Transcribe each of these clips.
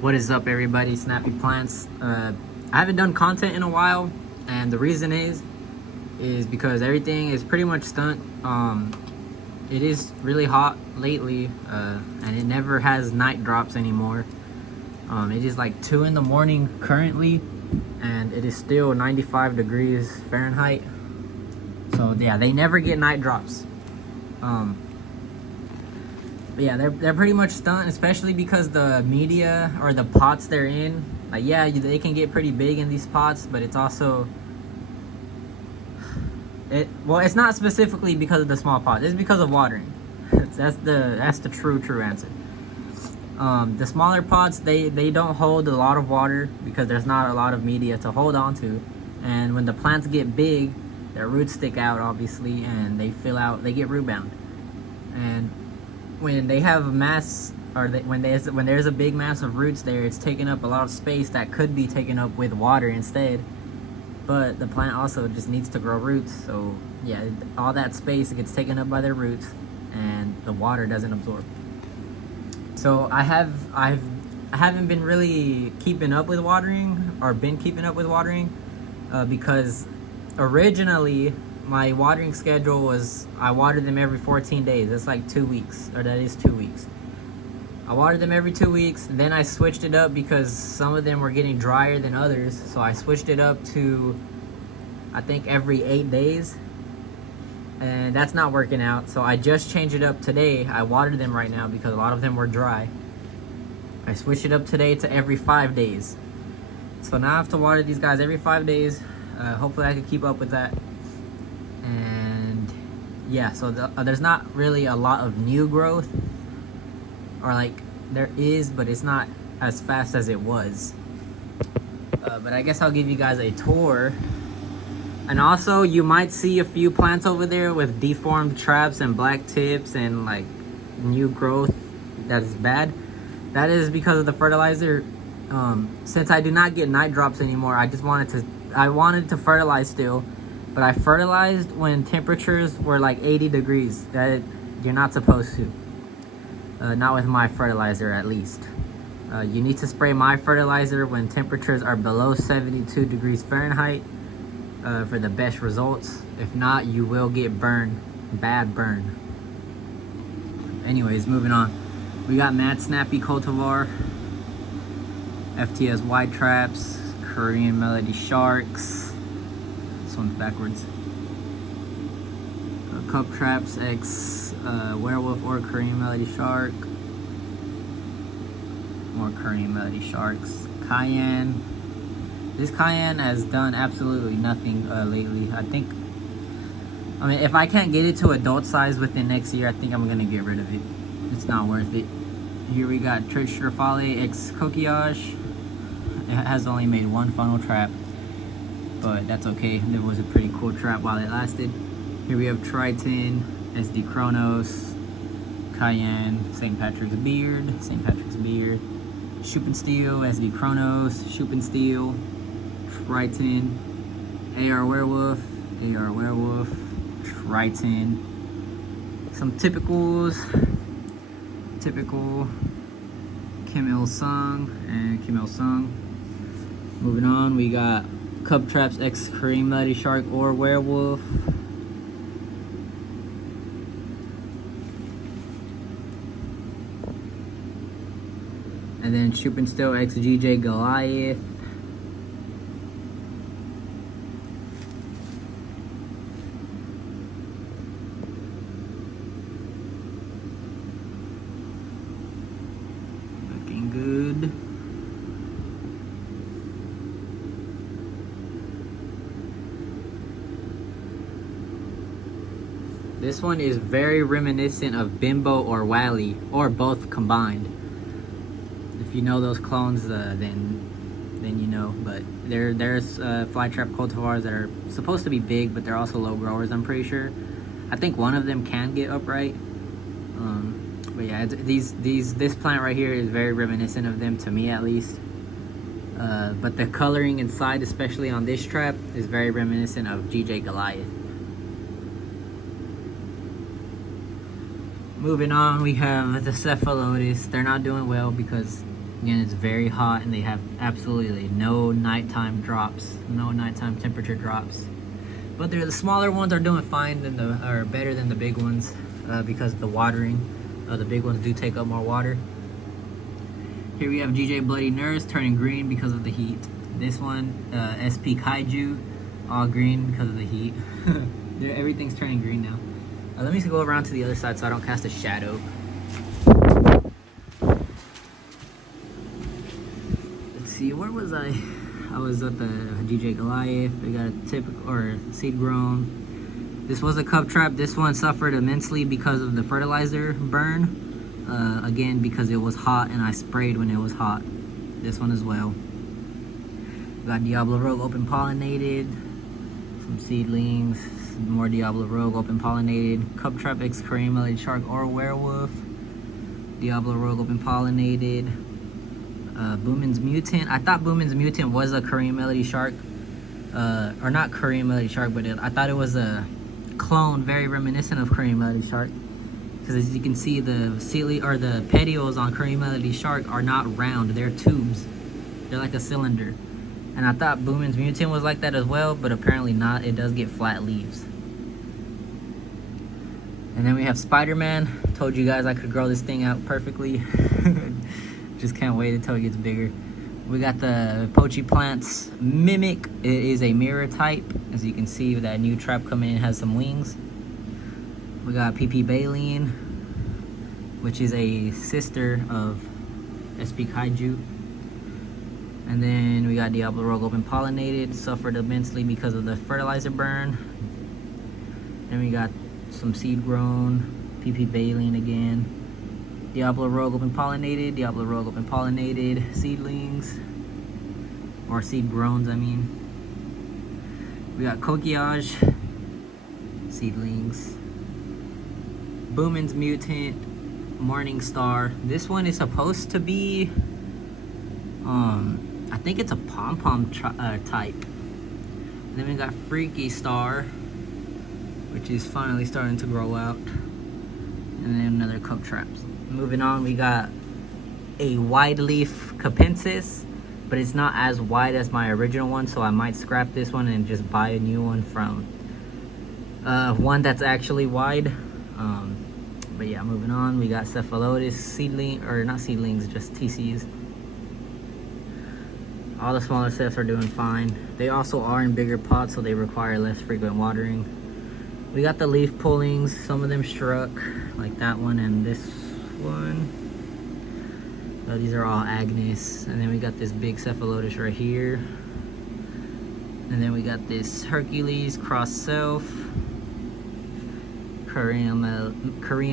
What is up, everybody? Snappy Plants. I haven't done content in a while, and the reason is because everything is pretty much stunt. It is really hot lately, and it never has night drops anymore. It is like 2 in the morning currently, and it is still 95 degrees Fahrenheit. So yeah, they never get night drops. But yeah, they're pretty much stunt, especially because the media or the pots they're in. Like, yeah, they can get pretty big in these pots, but it's also it's not specifically because of the small pots. It's because of watering. that's the true answer. The smaller pots, they don't hold a lot of water because there's not a lot of media to hold on to, and when the plants get big, their roots stick out obviously, and they get root bound. And when they have a mass, or when there's a big mass of roots there, it's taking up a lot of space that could be taken up with water instead. But the plant also just needs to grow roots, so yeah, all that space gets taken up by their roots, and the water doesn't absorb. So I haven't been really keeping up with watering, because originally my watering schedule was I watered them every 14 days. That's like 2 weeks, or that is 2 weeks. I watered them every 2 weeks. Then I switched it up because some of them were getting drier than others. So I switched it up to, I think, every 8 days. And that's not working out. So I just changed it up today. I watered them right now because a lot of them were dry. I switched it up today to every 5 days. So now I have to water these guys every 5 days. Hopefully I can keep up with that. And yeah, so there's not really a lot of new growth, or like there is, but it's not as fast as it was. But I guess I'll give you guys a tour. And also, you might see a few plants over there with deformed traps and black tips and like new growth that is bad. That is because of the fertilizer. Since I do not get night drops anymore, I wanted to fertilize still. But I fertilized when temperatures were like 80 degrees. That you're not supposed to. Not with my fertilizer, at least. You need to spray my fertilizer when temperatures are below 72 degrees Fahrenheit for the best results. If not, you will get burned. Bad burn. Anyways, moving on. We got Mad Snappy Cultivar, FTS White Traps, Korean Melody Sharks. This one's backwards. Cup Traps X Werewolf or Korean Melody Shark. More Korean Melody Sharks. Cayenne. This Cayenne has done absolutely nothing lately. I mean, if I can't get it to adult size within next year, I think I'm gonna get rid of it. It's not worth it. Here we got Trichter Folly X Coquillage. It has only made one funnel trap, but that's okay. It was a pretty cool trap while it lasted. Here we have Triton, SD Chronos, Cayenne, St. Patrick's Beard, Shoop and Steel, SD Chronos, Shoop and Steel, Triton, AR Werewolf, Triton. Some typical Kim Il Sung and Kim Il Sung. Moving on, we got Cub Traps X Korean Melody Shark or Werewolf. And then Shoop and Still X GJ Goliath. Looking good. This one is very reminiscent of Bimbo or Wally, or both combined. If you know those clones, then you know. But there's flytrap cultivars that are supposed to be big, but they're also low growers, I'm pretty sure. I think one of them can get upright. But yeah, this plant right here is very reminiscent of them, to me at least. But the coloring inside, especially on this trap, is very reminiscent of GJ Goliath. Moving on, we have the Cephalotus. They're not doing well because Again, it's very hot and they have absolutely no nighttime drops, no nighttime temperature drops. But the smaller ones are doing fine are better than the big ones because of the watering. The big ones do take up more water. Here we have GJ Bloody Nurse turning green because of the heat. This one, SP Kaiju, all green because of the heat. Everything's turning green now. Let me go around to the other side so I don't cast a shadow. Let's see, where was I? I was at the DJ Goliath. We got a typical or seed grown. This was a cup trap. This one suffered immensely because of the fertilizer burn. Again, because it was hot and I sprayed when it was hot. This one as well. We got Diablo Rogue open pollinated. Some seedlings. More Diablo Rogue open pollinated. Cup trap X Korean Melody Shark or Werewolf. Diablo Rogue open pollinated. Boomin's Mutant. I thought Boomin's Mutant was a Korean Melody Shark. Or not Korean Melody Shark, but I thought it was a clone very reminiscent of Korean Melody Shark. Because as you can see, the petioles on Korean Melody Shark are not round, they're tubes. They're like a cylinder. And I thought Boomin's Mutant was like that as well, but apparently not. It does get flat leaves. And then we have Spider-Man. Told you guys I could grow this thing out perfectly. Just can't wait until it gets bigger. We got the Pochi Plants Mimic. It is a mirror type. As you can see, that new trap coming in has some wings. We got PP Baleen, which is a sister of SP Kaiju. And then we got Diablo Rogue open pollinated, suffered immensely because of the fertilizer burn. Then we got some seed grown, PP Baleen again. Diablo Rogue open pollinated, Diablo Rogue open pollinated, seedlings, or seed growns, I mean. We got Kokiage, seedlings. Boomin's Mutant, Morning Star. This one is supposed to be, I think it's a pom-pom type. And then we got Freaky Star, which is finally starting to grow out. And then another cup traps. Moving on, we got a wide leaf Capensis, but it's not as wide as my original one, so I might scrap this one and just buy a new one from one that's actually wide. But yeah, moving on, we got Cephalotus seedling, or not seedlings, just TCs. All the smaller cephs are doing fine. They also are in bigger pots, so they require less frequent watering. We got the leaf pullings. Some of them struck, like that one and this one. These are all Agnes. And then we got this big Cephalotus right here. And then we got this Hercules Cross Self, Korean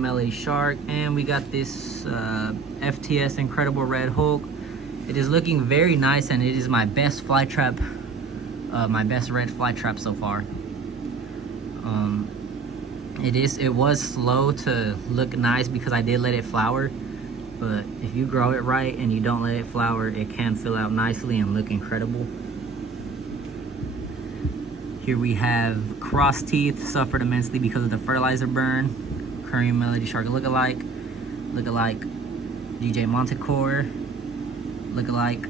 Melody Shark, and we got this FTS Incredible Red Hulk. It is looking very nice, and it is my best fly trap, my best red fly trap so far. It was slow to look nice because I did let it flower, but if you grow it right and you don't let it flower, it can fill out nicely and look incredible. Here we have Cross Teeth, suffered immensely because of the fertilizer burn. Korean Melody Shark lookalike, DJ Montecore, lookalike.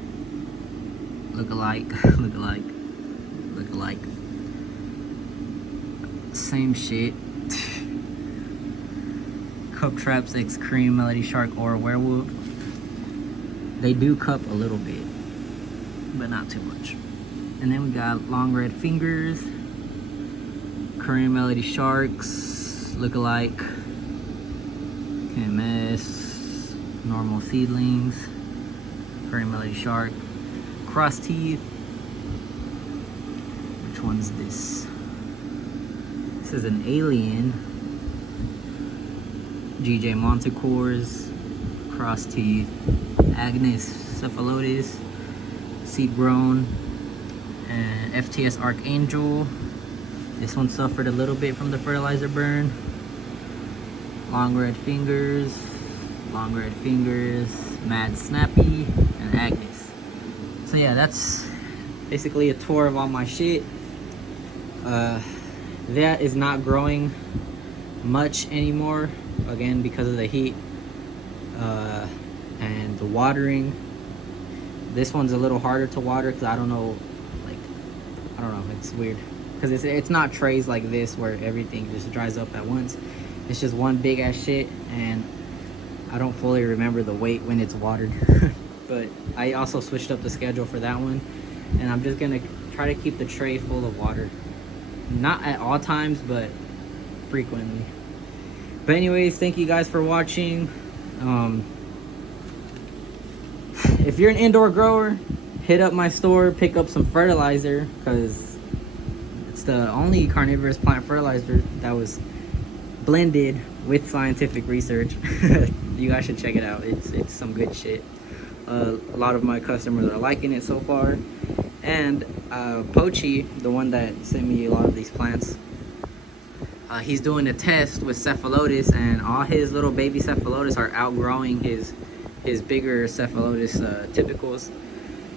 Same shit. Cup Traps X Korean Melody Shark or Werewolf. They do cup a little bit, but not too much. And then we got Long Red Fingers, Korean Melody Sharks, lookalike, KMS, normal seedlings, Korean Melody Shark, Cross Teeth. Which one's this? This is an alien. GJ Montecores, Cross Teeth, Agnes Cephalotus, Seed Grown, and FTS Archangel. This one suffered a little bit from the fertilizer burn. Long Red Fingers, Mad Snappy, and Agnes. So yeah, that's basically a tour of all my shit. That is not growing much anymore, again because of the heat and the watering. This one's a little harder to water because I don't know, like, I don't know, it's weird. Because it's not trays like this where everything just dries up at once. It's just one big ass shit, and I don't fully remember the weight when it's watered. But I also switched up the schedule for that one, and I'm just gonna try to keep the tray full of water. Not at all times, but frequently. But anyways, thank you guys for watching. If you're an indoor grower, hit up my store, pick up some fertilizer, because it's the only carnivorous plant fertilizer that was blended with scientific research. You guys should check it out. It's some good shit. A lot of my customers are liking it so far. And Pochi, the one that sent me a lot of these plants, he's doing a test with cephalotus, and all his little baby cephalotus are outgrowing his bigger cephalotus typicals.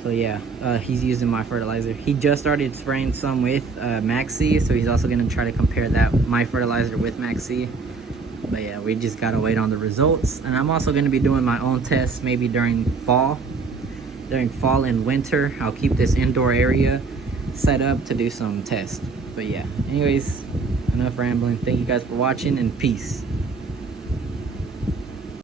So yeah, he's using my fertilizer. He just started spraying some with Maxi, so he's also gonna try to compare that, my fertilizer with Maxi. But yeah, we just gotta wait on the results. And I'm also gonna be doing my own tests maybe during fall and winter. I'll keep this indoor area set up to do some tests. But yeah, anyways, enough rambling. Thank you guys for watching, and peace.